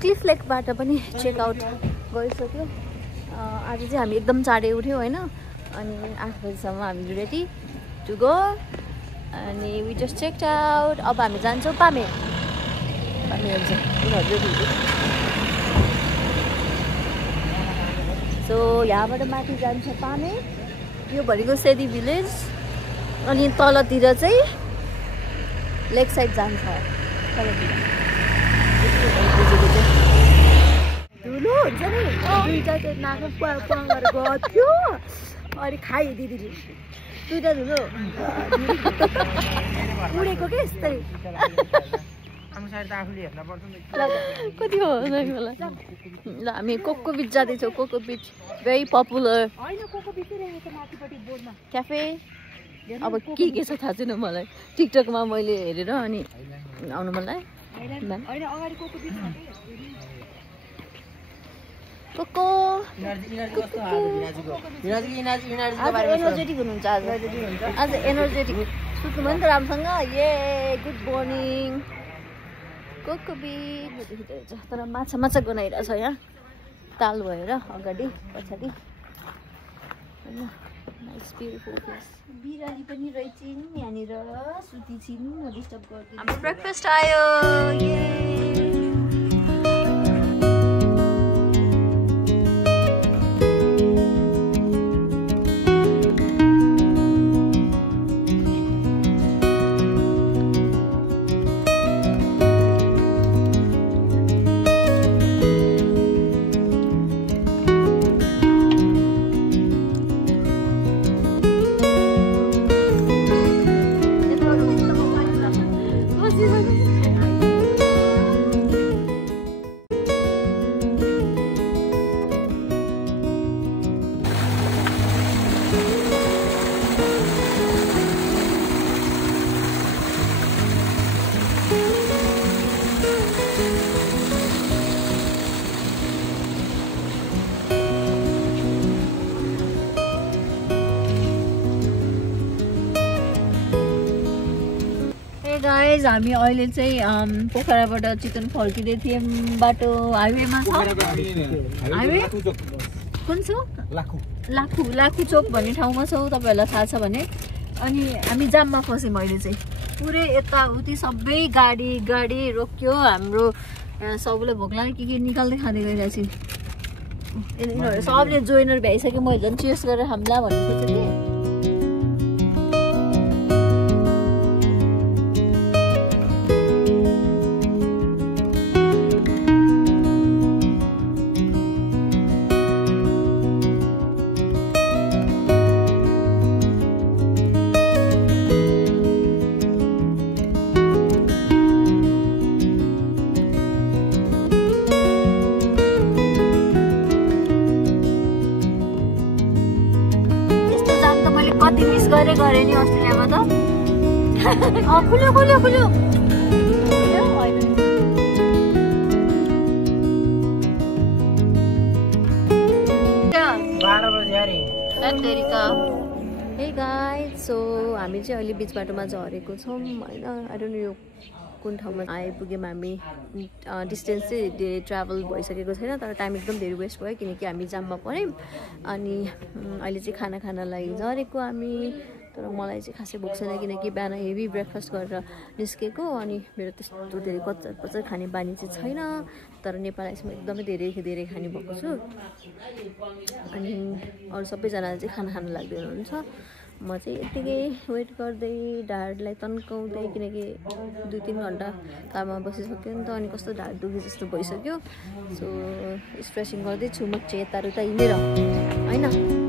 Cliff लेकबाट पनि checkout गरिसक्यो। आज चाहिँ हामी एकदम चाँडै उठ्यौँ होइन, अनि 8 बजीसम्म हामी रेडी टु गो। अनि वी जस्ट चेक्ड आउट। अब हामी जान्छौँ पामे हुन्छ उनीहरू रेडी। सो यहाँबाट माथि जान्छ पामे, यो भनेको सेडी भिलेज, अनि तलतिर चाहिँ लेक साइड जान्छ तलतिर। धुलो हुन्छ नि, दुईवटा त्यो नाकमा पुवा गरेर गएको थियो, अनि खायो दिदीले दुईवटा धुलो उडेको क्या यस्तै। कति हो होला। ल हामी कोको बिच जाँदैछौँ। कोको बिच भेरी पपुलर क्याफे। अब के छ थाहा छैन मलाई, टिकटकमा मैले हेरेर अनि आउनु मन लाग्यो। कोको एनर्जेटिक हुनुहुन्छ आज एनर्जेटिक सुत्नु भयो नि त राम्रोसँग। A good morning. कोको बिच तर माछा गनाइरहेछ यहाँ, ताल भएर अगाडि पछाडि होइन। Nice beautiful place. बिराली पनि रहेछन् यहाँनिर, सुती छिन्, म डिस्टर्ब गर्दिनँ। हाम्रो ब्रेकफास्ट आयो। गाइज हामी अहिले चाहिँ पोखराबाट चिकन फर्किँदै थियौँ। बाटो हाइवेमा छ। हाइवे कुन छ? लाखु चोक भन्ने ठाउँमा छौँ, तपाईँहरूलाई थाहा छ भने। अनि हामी जाममा फस्यौँ अहिले चाहिँ। पुरै यताउति सबै गाडी रोक्यो। हाम्रो सबैलाई भोक लाग्यो, के निकाल्दै खाँदै गइरहेको छु। यिनीहरू सबले जोइनर भ्याइसक्यो। मैले झन् चियर्स गरेर हामीलाई भन्नु सोचेको थिएँ। गरे नि अस्ट्रेलियामा त। खुल्यो 12 बजे। हे गाइज, सो हामी चाहिँ अहिले बिच बाटोमा झरेको छौँ होइन। आई डोन्ट नो यो कुन ठाउँमा आइपुग्यौँ हामी। डिस्टेन्स चाहिँ धेरै ट्राभल भइसकेको छैन, तर टाइम एकदम धेरै वेस्ट भयो किनकि हामी जाममा पऱ्यौँ। अनि अहिले चाहिँ खाना खानलाई झरेको हामी। तर मलाई चाहिँ खासै भोक छैन किनकि बिहान हेभी ब्रेकफास्ट गरेर निस्केको। अनि मेरो त्यस्तो धेरै कच्चा खाने बानी चाहिँ छैन, तर नेपाल आइसम्म एकदमै धेरै खाने भएको छु। अनि अरू सबैजनाले चाहिँ खाना खानु लाग्दै हुनुहुन्छ। म चाहिँ यत्तिकै वेट गर्दै ढाडलाई तन्काउँदै, किनकि 2-3 घन्टा काममा बसिसक्यो नि त। अनि कस्तो ढाड दुखी जस्तो भइसक्यो। सो स्ट्रेचिङ गर्दैछु म चाहिँ यताउता हिँडेर होइन।